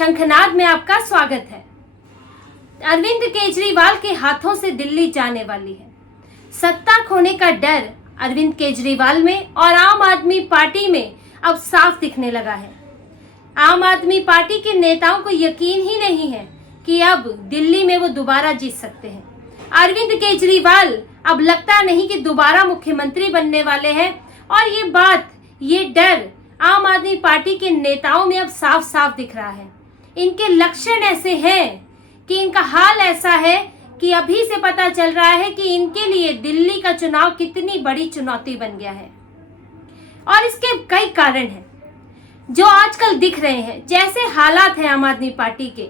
शंखनाद में आपका स्वागत है। अरविंद केजरीवाल के हाथों से दिल्ली जाने वाली है। सत्ता खोने का डर अरविंद केजरीवाल में और आम आदमी पार्टी में अब साफ दिखने लगा है। आम आदमी पार्टी के नेताओं को यकीन ही नहीं है कि अब दिल्ली में वो दोबारा जीत सकते हैं। अरविंद केजरीवाल अब लगता नहीं कि दोबारा मुख्यमंत्री बनने वाले हैं और ये डर आम आदमी पार्टी के नेताओं में अब साफ साफ दिख रहा है। इनके लक्षण ऐसे हैं कि इनका हाल ऐसा है कि अभी से पता चल रहा है कि इनके लिए दिल्ली का चुनाव कितनी बड़ी चुनौती बन गया है। और इसके कई कारण हैं जो आजकल दिख रहे हैं। जैसे हालात हैं आम आदमी पार्टी के,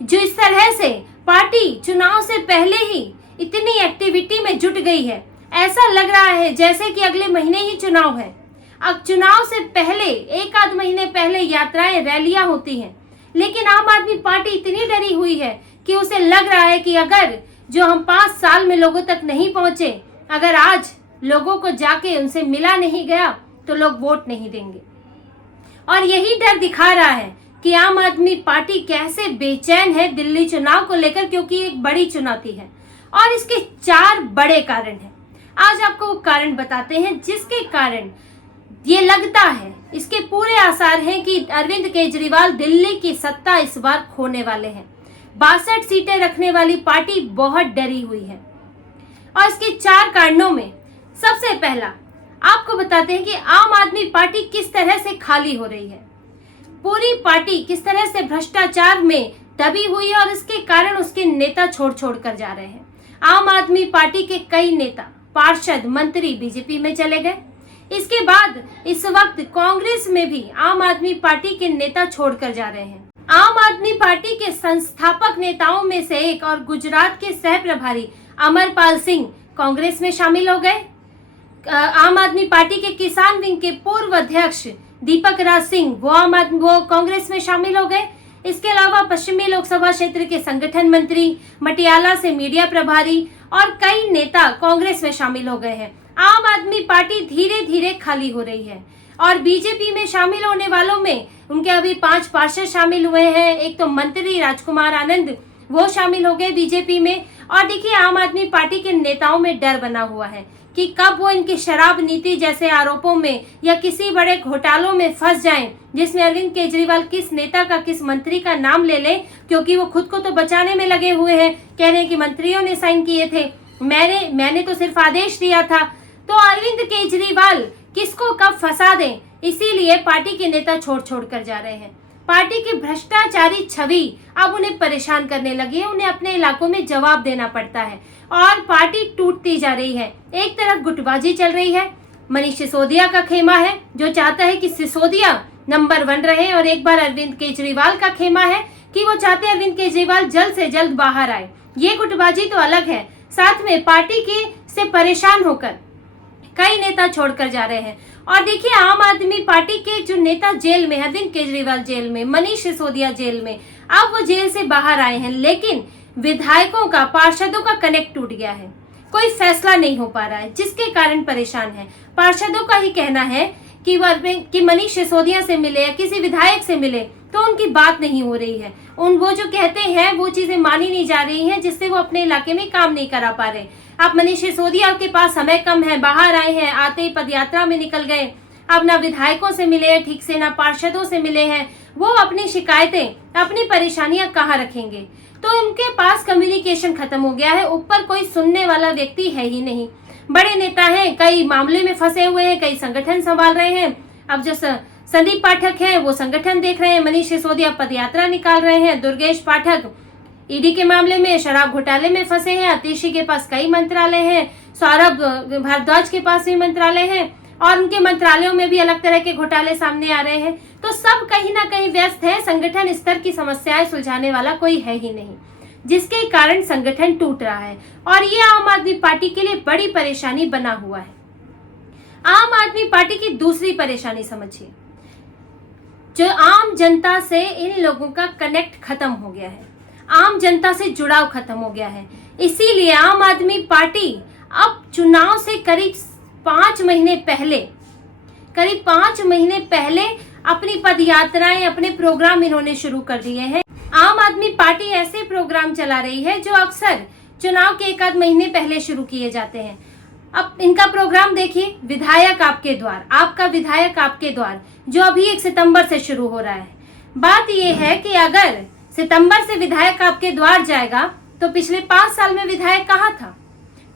जो इस तरह से पार्टी चुनाव से पहले ही इतनी एक्टिविटी में जुट गई है, ऐसा लग रहा है जैसे कि अगले महीने ही चुनाव है। अब चुनाव से पहले एक आध महीने पहले यात्राएं, रैलियां होती हैं, लेकिन आम आदमी पार्टी इतनी डरी हुई है कि उसे लग रहा है कि अगर जो हम 5 साल में लोगों तक नहीं पहुंचे, अगर आज लोगों को जाके उनसे मिला नहीं गया तो लोग वोट नहीं देंगे। और यही डर दिखा रहा है कि आम आदमी पार्टी कैसे बेचैन है दिल्ली चुनाव को लेकर, क्योंकि एक बड़ी चुनौती है। और इसके 4 बड़े कारण हैं। आज आपको वो कारण बताते हैं जिसके कारण ये लगता है, इसके पूरे आसार हैं कि अरविंद केजरीवाल दिल्ली की सत्ता इस बार खोने वाले हैं। 62 सीटें रखने वाली पार्टी बहुत डरी हुई है। और इसके 4 कारणों में सबसे पहला आपको बताते हैं कि आम आदमी पार्टी किस तरह से खाली हो रही है। पूरी पार्टी किस तरह से भ्रष्टाचार में दबी हुई है और इसके कारण उसके नेता छोड़ कर जा रहे हैं। आम आदमी पार्टी के कई नेता, पार्षद, मंत्री बीजेपी में चले गए। इसके बाद इस वक्त कांग्रेस में भी आम आदमी पार्टी के नेता छोड़कर जा रहे हैं। आम आदमी पार्टी के संस्थापक नेताओं में से एक और गुजरात के सह प्रभारी अमरपाल सिंह कांग्रेस में शामिल हो गए। आम आदमी पार्टी के किसान विंग के पूर्व अध्यक्ष दीपक राज सिंह वो कांग्रेस में शामिल हो गए। इसके अलावा पश्चिमी लोकसभा क्षेत्र के संगठन मंत्री, मटियाला से मीडिया प्रभारी और कई नेता कांग्रेस में शामिल हो गए हैं। आम आदमी पार्टी धीरे धीरे खाली हो रही है। और बीजेपी में शामिल होने वालों में उनके अभी 5 पार्षद शामिल हुए हैं। एक तो मंत्री राजकुमार आनंद, वो शामिल हो गए बीजेपी में। और देखिए, आम आदमी पार्टी के नेताओं में डर बना हुआ है कि कब वो इनकी शराब नीति जैसे आरोपों में या किसी बड़े घोटालों में फंस जाएं, जिसमें अरविंद केजरीवाल किस नेता का, किस मंत्री का नाम ले लें, क्योंकि वो खुद को तो बचाने में लगे हुए हैं। कह रहे हैं कि मंत्रियों ने साइन किए थे, मैंने तो सिर्फ आदेश दिया था। तो अरविंद केजरीवाल किसको कब फंसा दें, इसीलिए पार्टी के नेता छोड़ कर जा रहे हैं। पार्टी की भ्रष्टाचारी छवि अब उन्हें परेशान करने लगी है। उन्हें अपने इलाकों में जवाब देना पड़ता है और पार्टी टूटती जा रही है। एक तरफ गुटबाजी चल रही है, मनीष सिसोदिया का खेमा है जो चाहता है कि सिसोदिया नंबर 1 रहे, और एक बार अरविंद केजरीवाल का खेमा है कि वो चाहते हैं अरविंद केजरीवाल जल्द से जल्द बाहर आए। ये गुटबाजी तो अलग है, साथ में पार्टी की से परेशान होकर कई नेता छोड़कर जा रहे हैं। और देखिए, आम आदमी पार्टी के जो नेता जेल में, अरविंद केजरीवाल जेल में, मनीष सिसोदिया जेल में, अब वो जेल से बाहर आए हैं, लेकिन विधायकों का, पार्षदों का कनेक्ट टूट गया है। कोई फैसला नहीं हो पा रहा है, जिसके कारण परेशान है। पार्षदों का ही कहना है कि मनीष सिसोदिया से मिले या किसी विधायक से मिले तो उनकी बात नहीं हो रही है। वो जो कहते हैं वो चीजें मानी नहीं जा रही हैं, जिससे वो अपने इलाके में काम नहीं करा पा रहे। अब मनीष सिसोदिया के पास समय कम है, बाहर आए हैं, आते ही पदयात्रा में निकल गए। अब ना विधायकों से मिले हैं ठीक से, ना पार्षदों से मिले हैं। वो अपनी शिकायतें, अपनी परेशानियां कहाँ रखेंगे? तो उनके पास कम्युनिकेशन खत्म हो गया है। ऊपर कोई सुनने वाला व्यक्ति है ही नहीं। बड़े नेता हैं, कई मामले में फंसे हुए हैं, कई संगठन संभाल रहे हैं। अब जो संदीप पाठक हैं वो संगठन देख रहे हैं, मनीष सिसोदिया पदयात्रा निकाल रहे हैं, दुर्गेश पाठक ईडी के मामले में, शराब घोटाले में फंसे हैं, अतिशी के पास कई मंत्रालय हैं, सौरभ भारद्वाज के पास भी मंत्रालय हैं, और उनके मंत्रालयों में भी अलग तरह के घोटाले सामने आ रहे हैं। तो सब कहीं ना कहीं व्यस्त है। संगठन स्तर की समस्याएं सुलझाने वाला कोई है ही नहीं, जिसके कारण संगठन टूट रहा है। और ये आम आदमी पार्टी के लिए बड़ी परेशानी बना हुआ है। आम आदमी पार्टी की दूसरी परेशानी समझिए, जो आम जनता से इन लोगों का कनेक्ट खत्म हो गया है, आम जनता से जुड़ाव खत्म हो गया है। इसीलिए आम आदमी पार्टी अब चुनाव से करीब 5 महीने पहले अपनी पद यात्राएं, अपने प्रोग्राम इन्होंने शुरू कर दिए हैं। आम आदमी पार्टी ऐसे प्रोग्राम चला रही है जो अक्सर चुनाव के एक आध महीने पहले शुरू किए जाते हैं। अब इनका प्रोग्राम देखिए, विधायक आपके द्वार, आपका विधायक आपके द्वार, जो अभी 1 सितंबर से शुरू हो रहा है। बात यह है कि अगर सितंबर से विधायक आपके द्वार जाएगा तो पिछले 5 साल में विधायक कहाँ था?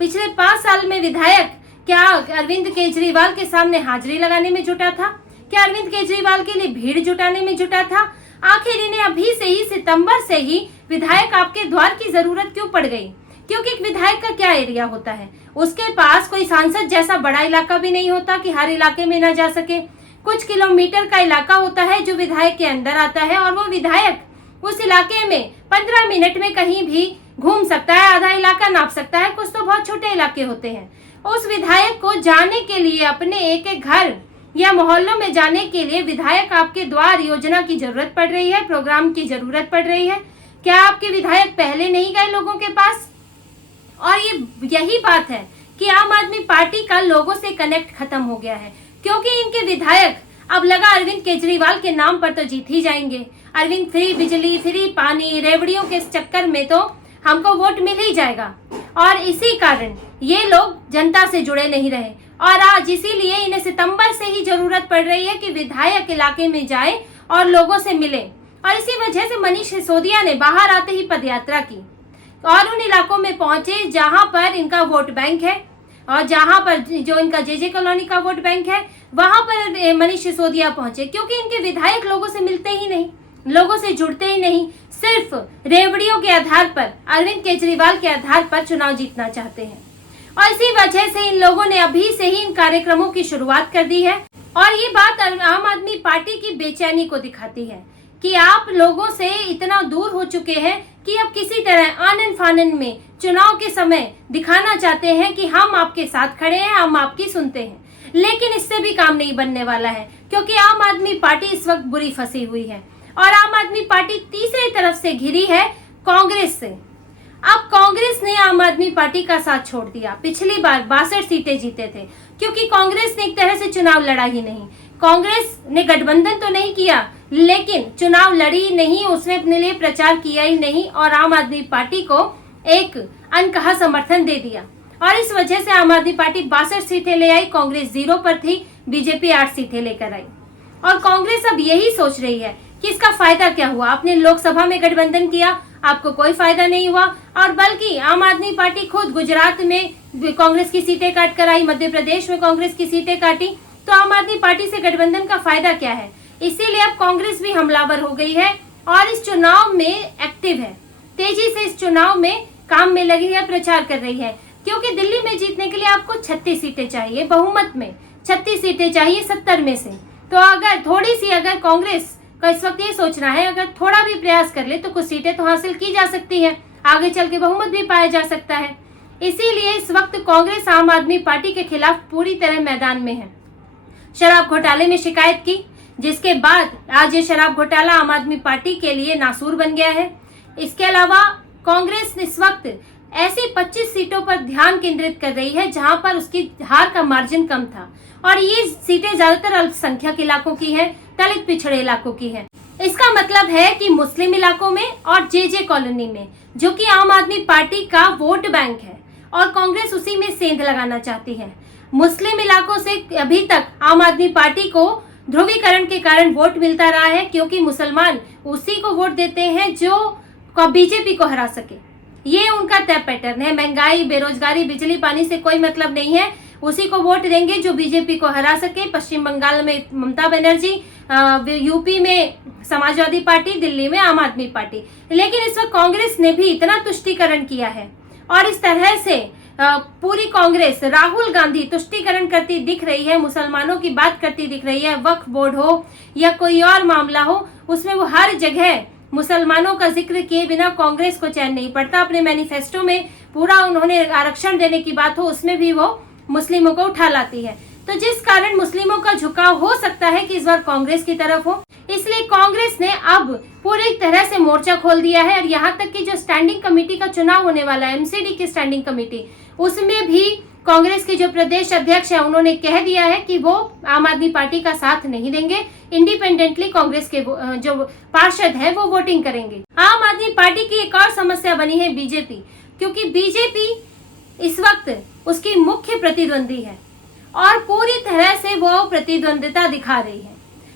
पिछले 5 साल में विधायक क्या अरविंद केजरीवाल के सामने हाजिरी लगाने में जुटा था? क्या अरविंद केजरीवाल के लिए भीड़ जुटाने में जुटा था? आखिर इन्हें अभी से ही, सितंबर से ही विधायक आपके द्वार की जरूरत क्यों पड़ गई? क्योंकि एक विधायक का क्या एरिया होता है, उसके पास कोई सांसद जैसा बड़ा इलाका भी नहीं होता कि हर इलाके में ना जा सके। कुछ किलोमीटर का इलाका होता है जो विधायक के अंदर आता है, और वो विधायक उस इलाके में 15 मिनट में कहीं भी घूम सकता है, आधा इलाका नाप सकता है। कुछ तो बहुत छोटे इलाके होते हैं। उस विधायक को जाने के लिए, अपने एक एक घर या मोहल्लों में जाने के लिए विधायक आपके द्वार योजना की जरूरत पड़ रही है, प्रोग्राम की जरूरत पड़ रही है। क्या आपके विधायक पहले नहीं गए लोगों के पास? और यही बात है कि आम आदमी पार्टी का लोगों से कनेक्ट खत्म हो गया है, क्योंकि इनके विधायक अब लगा अरविंद केजरीवाल के नाम पर तो जीत ही जाएंगे। अरविंद फ्री बिजली, फ्री पानी, रेवड़ियों के चक्कर में तो हमको वोट मिल ही जाएगा, और इसी कारण ये लोग जनता से जुड़े नहीं रहे। और आज इसीलिए इन्हें सितंबर से ही जरूरत पड़ रही है कि विधायक इलाके में जाए और लोगों से मिले। और इसी वजह से मनीष सिसोदिया ने बाहर आते ही पदयात्रा की और उन इलाकों में पहुंचे जहां पर इनका वोट बैंक है, और जहां पर जो इनका जेजे कॉलोनी का वोट बैंक है वहां पर मनीष सिसोदिया पहुंचे, क्योंकि इनके विधायक लोगों से मिलते ही नहीं, लोगों से जुड़ते ही नहीं, सिर्फ रेवड़ियों के आधार पर, अरविंद केजरीवाल के आधार पर चुनाव जीतना चाहते हैं। और इसी वजह से इन लोगों ने अभी से ही इन कार्यक्रमों की शुरुआत कर दी है। और ये बात आम आदमी पार्टी की बेचैनी को दिखाती है कि आप लोगों से इतना दूर हो चुके हैं कि अब किसी तरह आनन फानन में चुनाव के समय दिखाना चाहते हैं कि हम आपके साथ खड़े हैं, हम आपकी सुनते हैं। लेकिन इससे भी काम नहीं बनने वाला है, क्योंकि आम आदमी पार्टी इस वक्त बुरी फंसी हुई है और आम आदमी पार्टी तीसरी तरफ से घिरी है कांग्रेस से। अब कांग्रेस ने आम आदमी पार्टी का साथ छोड़ दिया। पिछली बार 62 सीटें जीते थे, क्योंकि कांग्रेस ने एक तरह से चुनाव लड़ा ही नहीं। कांग्रेस ने गठबंधन तो नहीं किया, लेकिन चुनाव लड़ी नहीं, उसने अपने लिए प्रचार किया ही नहीं, और आम आदमी पार्टी को एक अनकहा समर्थन दे दिया। और इस वजह से आम आदमी पार्टी 62 सीटें ले आई, कांग्रेस 0 पर थी, बीजेपी 8 सीटें लेकर आई। और कांग्रेस अब यही सोच रही है कि इसका फायदा क्या हुआ? आपने लोकसभा में गठबंधन किया, आपको कोई फायदा नहीं हुआ, और बल्कि आम आदमी पार्टी खुद गुजरात में कांग्रेस की सीटें काट कर आई, मध्य प्रदेश में कांग्रेस की सीटें काटी, तो आम आदमी पार्टी से गठबंधन का फायदा क्या है? इसीलिए अब कांग्रेस भी हमलावर हो गई है और इस चुनाव में एक्टिव है, तेजी से इस चुनाव में काम में लगी है, प्रचार कर रही है। क्योंकि दिल्ली में जीतने के लिए आपको 36 सीटें चाहिए, बहुमत में 36 सीटें चाहिए 70 में से। तो अगर थोड़ी सी, अगर कांग्रेस का इस वक्त ये सोचना है, अगर थोड़ा भी प्रयास कर ले तो कुछ सीटें तो हासिल की जा सकती है, आगे चल के बहुमत भी पाया जा सकता है। इसीलिए इस वक्त कांग्रेस आम आदमी पार्टी के खिलाफ पूरी तरह मैदान में है। शराब घोटाले में शिकायत की, जिसके बाद आज ये शराब घोटाला आम आदमी पार्टी के लिए नासूर बन गया है। इसके अलावा कांग्रेस इस वक्त ऐसी 25 सीटों पर ध्यान केंद्रित कर रही है जहां पर उसकी हार का मार्जिन कम था, और ये सीटें ज्यादातर अल्पसंख्यक इलाकों की हैं, दलित पिछड़े इलाकों की हैं। इसका मतलब है कि मुस्लिम इलाकों में और जेजे कॉलोनी में, जो कि आम आदमी पार्टी का वोट बैंक है, और कांग्रेस उसी में सेंध लगाना चाहती है। मुस्लिम इलाकों से अभी तक आम आदमी पार्टी को ध्रुवीकरण के कारण वोट मिलता रहा है, क्योंकि मुसलमान उसी को वोट देते हैं जो बीजेपी को हरा सके। ये उनका तय पैटर्न है। महंगाई, बेरोजगारी, बिजली पानी से कोई मतलब नहीं है, उसी को वोट देंगे जो बीजेपी को हरा सके। पश्चिम बंगाल में ममता बनर्जी, यूपी में समाजवादी पार्टी, दिल्ली में आम आदमी पार्टी। लेकिन इस वक्त कांग्रेस ने भी इतना तुष्टीकरण किया है, और इस तरह से पूरी कांग्रेस राहुल गांधी तुष्टीकरण करती दिख रही है, मुसलमानों की बात करती दिख रही है। वक्फ बोर्ड हो या कोई और मामला हो, उसमें वो हर जगह मुसलमानों का जिक्र किए बिना कांग्रेस को चैन नहीं पड़ता। अपने मैनिफेस्टो में पूरा उन्होंने आरक्षण देने की बात हो, उसमें भी वो मुस्लिमों को उठा लाती है। तो जिस कारण मुस्लिमों का झुकाव हो सकता है कि इस बार कांग्रेस की तरफ हो, इसलिए कांग्रेस ने अब पूरी तरह से मोर्चा खोल दिया है। और यहाँ तक कि जो स्टैंडिंग कमेटी का चुनाव होने वाला है, एमसीडी की स्टैंडिंग कमेटी, उसमें भी कांग्रेस के जो प्रदेश अध्यक्ष है उन्होंने कह दिया है कि वो आम आदमी पार्टी का साथ नहीं देंगे, इंडिपेंडेंटली कांग्रेस के जो पार्षद है वो वोटिंग करेंगे। आम आदमी पार्टी की एक और समस्या बनी है बीजेपी, क्योंकि बीजेपी इस वक्त उसकी मुख्य प्रतिद्वंदी है और पूरी तरह से वो प्रतिद्वंदिता दिखा रही है।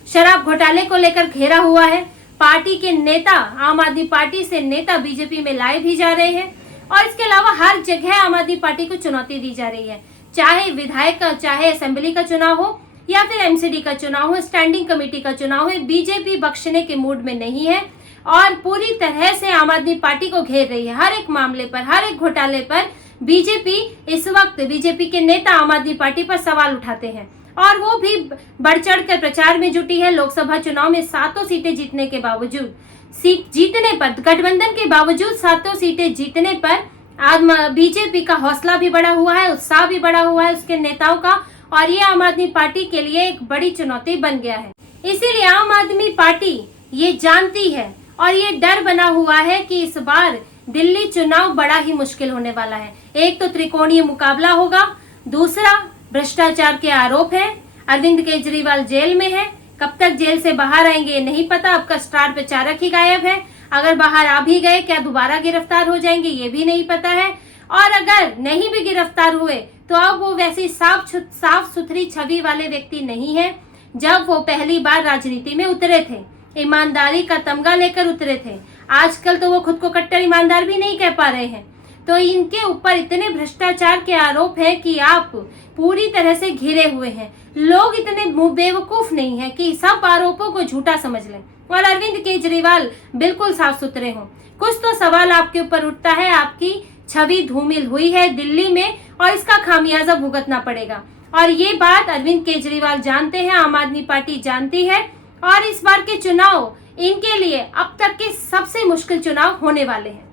शराब घोटाले को लेकर घेरा हुआ है। पार्टी के नेता, आम आदमी पार्टी से नेता बीजेपी में लाए भी जा रहे हैं और इसके अलावा हर जगह आम आदमी पार्टी को चुनौती दी जा रही है। चाहे विधायक का, चाहे असेंबली का चुनाव हो या फिर एमसीडी का चुनाव हो, स्टैंडिंग कमेटी का चुनाव हो, बीजेपी बख्शने के मूड में नहीं है और पूरी तरह से आम आदमी पार्टी को घेर रही है। हर एक मामले पर, हर एक घोटाले पर बीजेपी इस वक्त, बीजेपी के नेता आम आदमी पार्टी पर सवाल उठाते हैं और वो भी बढ़ चढ़ कर प्रचार में जुटी है। लोकसभा चुनाव में 7 सीटें जीतने के बावजूद, सीट जीतने पर, गठबंधन के बावजूद 7 सीटें जीतने पर आज बीजेपी का हौसला भी बढ़ा हुआ है, उत्साह भी बढ़ा हुआ है उसके नेताओं का और ये आम आदमी पार्टी के लिए एक बड़ी चुनौती बन गया है। इसीलिए आम आदमी पार्टी ये जानती है और ये डर बना हुआ है कि इस बार दिल्ली चुनाव बड़ा ही मुश्किल होने वाला है। एक तो त्रिकोणीय मुकाबला होगा, दूसरा भ्रष्टाचार के आरोप है, अरविंद केजरीवाल जेल में है, कब तक जेल से बाहर आएंगे नहीं पता। अब का स्टार प्रचारक ही गायब है, अगर बाहर आ भी गए क्या दोबारा गिरफ्तार हो जाएंगे ये भी नहीं पता है और अगर नहीं भी गिरफ्तार हुए तो अब वो वैसी साफ सुथरी छवि वाले व्यक्ति नहीं है जब वो पहली बार राजनीति में उतरे थे, ईमानदारी का तमगा लेकर उतरे थे। आजकल तो वो खुद को कट्टर ईमानदार भी नहीं कह पा रहे हैं। तो इनके ऊपर इतने भ्रष्टाचार के आरोप है कि आप पूरी तरह से घिरे हुए हैं। लोग इतने बेवकूफ नहीं है कि सब आरोपों को झूठा समझ लें और अरविंद केजरीवाल बिल्कुल साफ सुथरे हों। कुछ तो सवाल आपके ऊपर उठता है, आपकी छवि धूमिल हुई है दिल्ली में और इसका खामियाजा भुगतना पड़ेगा और ये बात अरविंद केजरीवाल जानते हैं, आम आदमी पार्टी जानती है और इस बार के चुनाव इनके लिए अब तक के सबसे मुश्किल चुनाव होने वाले हैं।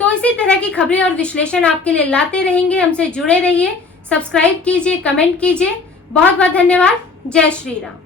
तो इसी तरह की खबरें और विश्लेषण आपके लिए लाते रहेंगे। हमसे जुड़े रहिए, सब्सक्राइब कीजिए, कमेंट कीजिए। बहुत बहुत धन्यवाद। जय श्री राम।